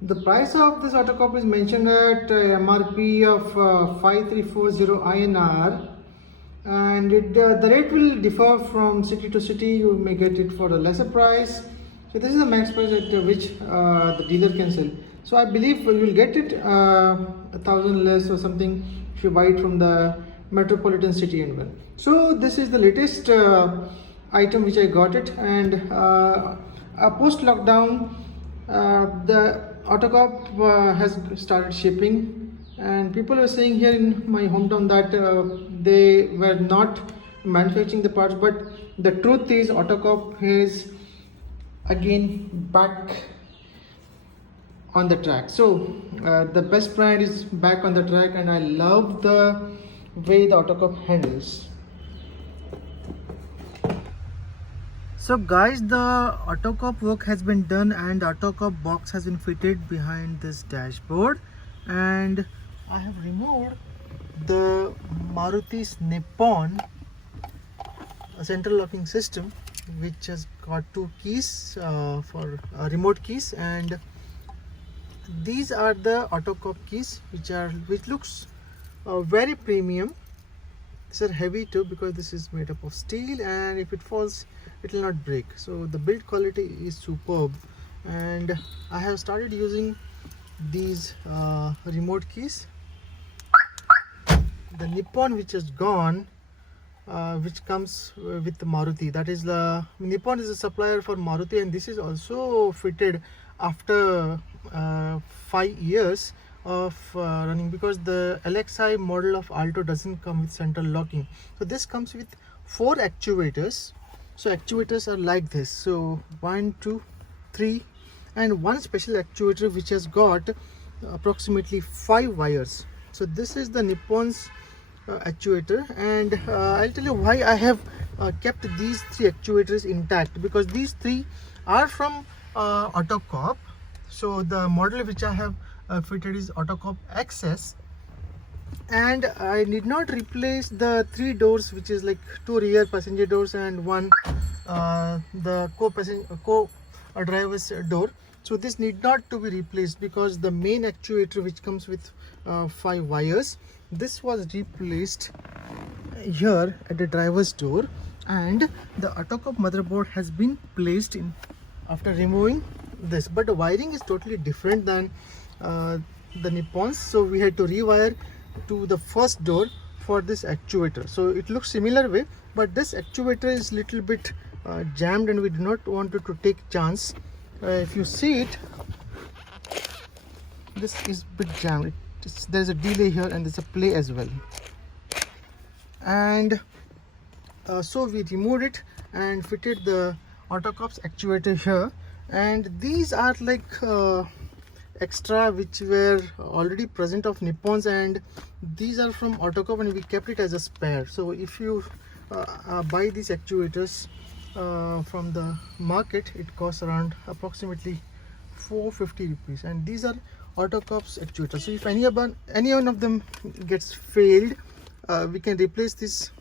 The price of this AutoCop is mentioned at MRP of 5340 INR, and the rate will differ from city to city. You may get it for a lesser price. So this is the max price at which the dealer can sell. So I believe you will get it 1,000 less or something if you buy it from the metropolitan city and well. So this is the latest item which I got it, and post lockdown the AutoCop has started shipping, and people were saying here in my hometown that they were not manufacturing the parts, but the truth is AutoCop is again back on the track. So the best brand is back on the track, and I love the way the AutoCop handles. So guys, the AutoCop work has been done and the AutoCop box has been fitted behind this dashboard, and I have removed the Maruti's Nippon central locking system, which has got two keys for remote keys, and these are the AutoCop keys which looks very premium. These are heavy too because this is made up of steel, and if it falls it will not break. So the build quality is superb, and I have started using these remote keys. The Nippon which has gone, which comes with the Maruti, that is the Nippon is a supplier for Maruti, and this is also fitted after 5 years of running, because the LXi model of Alto doesn't come with central locking. So this comes with 4 actuators. So actuators are like this, so 1, 2, 3, and one special actuator which has got approximately 5 wires. So this is the Nippon's actuator, and I'll tell you why I have kept these 3 actuators intact, because these 3 are from AutoCop. So the model which I have fitted is AutoCop XS, and I need not replace the 3 doors, which is like 2 rear passenger doors and 1 the co-driver's door. So this need not to be replaced, because the main actuator which comes with 5 wires, this was replaced here at the driver's door, and the AutoCop motherboard has been placed in after removing this, but the wiring is totally different than the Nippon's. So we had to rewire to the first door for this actuator. So it looks similar way, but this actuator is little bit jammed, and we do not want it to take chance. If you see it, this is bit jammed. There's a delay here and there's a play as well, and so we removed it and fitted the AutoCop's actuator here, and these are like extra which were already present of Nippon's, and these are from AutoCop, and we kept it as a spare. So if you buy these actuators from the market, it costs around approximately 450 rupees, and these are AutoCop's actuators. So if any one of them gets failed, we can replace this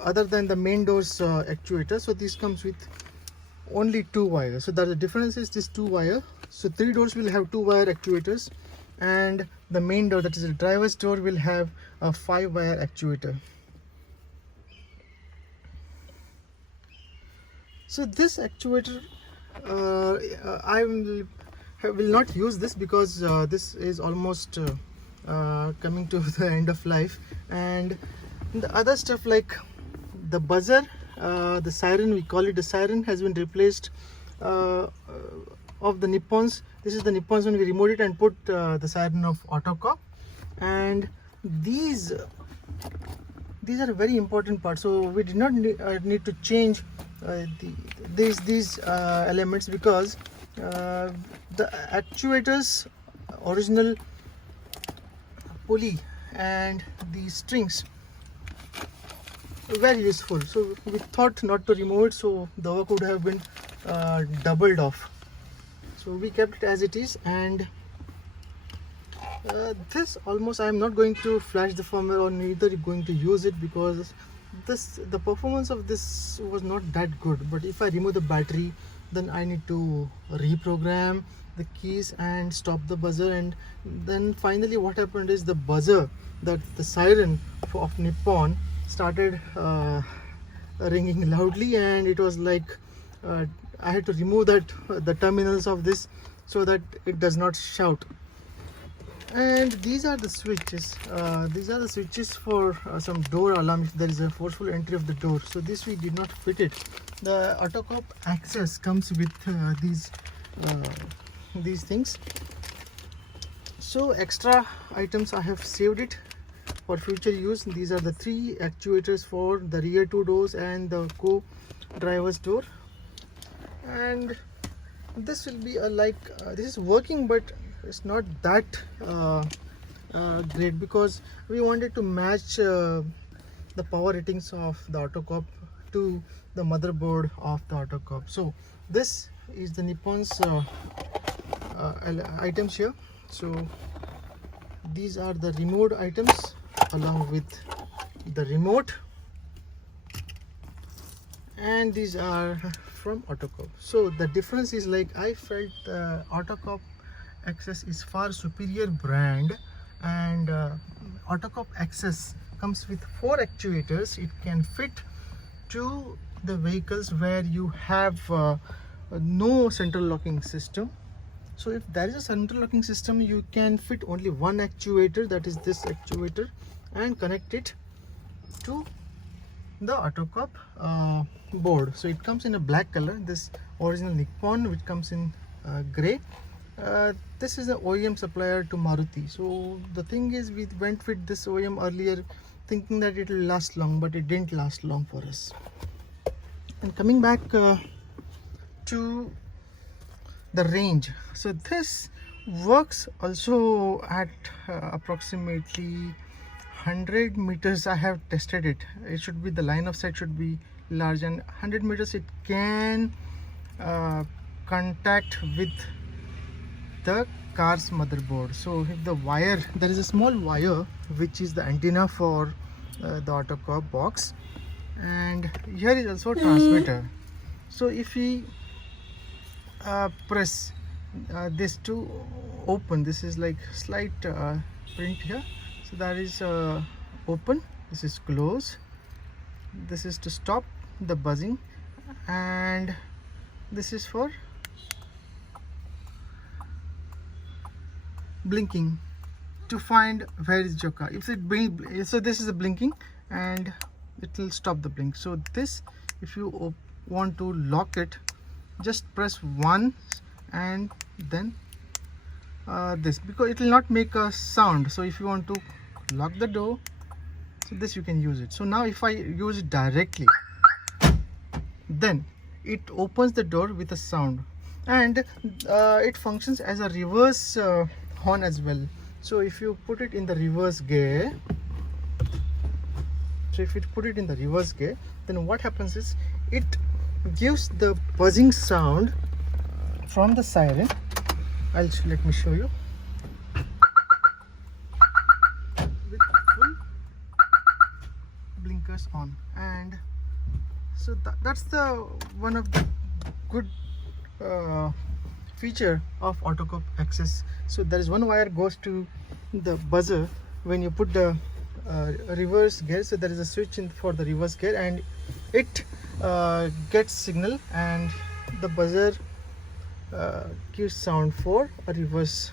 other than the main doors actuator. So this comes with only 2 wires. So the difference is this 2 wire. So 3 doors will have 2 wire actuators, and the main door, that is the driver's door, will have a 5 wire actuator. So this actuator I will not use this, because this is almost coming to the end of life, and the other stuff like the buzzer, the siren, we call it the siren, has been replaced of the Nippon's. This is the Nippon's when we removed it and put the siren of AutoCop, and these are very important parts. So we did not need to change these elements, because the actuators original pulley and the strings very useful. So we thought not to remove it, so the work would have been doubled off. So we kept it as it is, and this almost I am not going to flash the firmware, or neither going to use it, because the performance of this was not that good. But if I remove the battery, then I need to reprogram the keys and stop the buzzer. And then finally what happened is the buzzer, that the siren of Nippon started ringing loudly, and it was like I had to remove the terminals of this so that it does not shout. And these are the switches. These are the switches for some door alarm if there is a forceful entry of the door. So this we did not fit it. The AutoCop XS comes with these things. So extra items I have saved it for future use. These are the 3 actuators for the rear 2 doors and the co-driver's door. And this will be this is working, but it's not that great, because we wanted to match the power ratings of the AutoCop to the motherboard of the AutoCop. So this is the Nippon's items here. So these are the remote items along with the remote, and these are from AutoCop. So the difference is, like, I felt the AutoCop XS is far superior brand, and AutoCop XS comes with 4 actuators. It can fit to the vehicles where you have no central locking system. So if there is a central locking system, you can fit only 1 actuator, that is this actuator, and connect it to the AutoCop board. So it comes in a black color, this original Nippon, which comes in gray. This is an OEM supplier to Maruti. So the thing is, we went with this OEM earlier thinking that it will last long, but it didn't last long for us. And coming back to the range, so this works also at approximately 100 meters. I have tested it. It should be, the line of sight should be large, and 100 meters it can contact with the car's motherboard. So if the wire, there is a small wire which is the antenna for the AutoCop box, and here is also a transmitter. So if we press this to open, this is like slight print here. So that is open, this is close, this is to stop the buzzing, and this is for blinking to find where is your car. If it so this is the blinking, and it will stop the blink. So this, if you want to lock it, just press 1 and then this, because it will not make a sound. So if you want to lock the door, so this you can use it. So now if I use it directly, then it opens the door with a sound, and it functions as a reverse horn as well. So if you put it in the reverse gear, then what happens is, it gives the buzzing sound from the siren. Let me show you. With full blinkers on, and so that's the one of the good feature of AutoCop XS. So there is one wire goes to the buzzer when you put the reverse gear. So there is a switch for the reverse gear, and it gets signal, and the buzzer gives sound for a reverse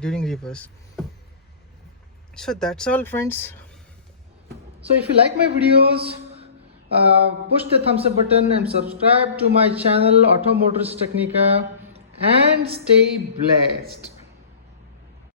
during reverse. So that's all, friends. So if you like my videos, push the thumbs up button and subscribe to my channel Auto Motors Technica, and stay blessed.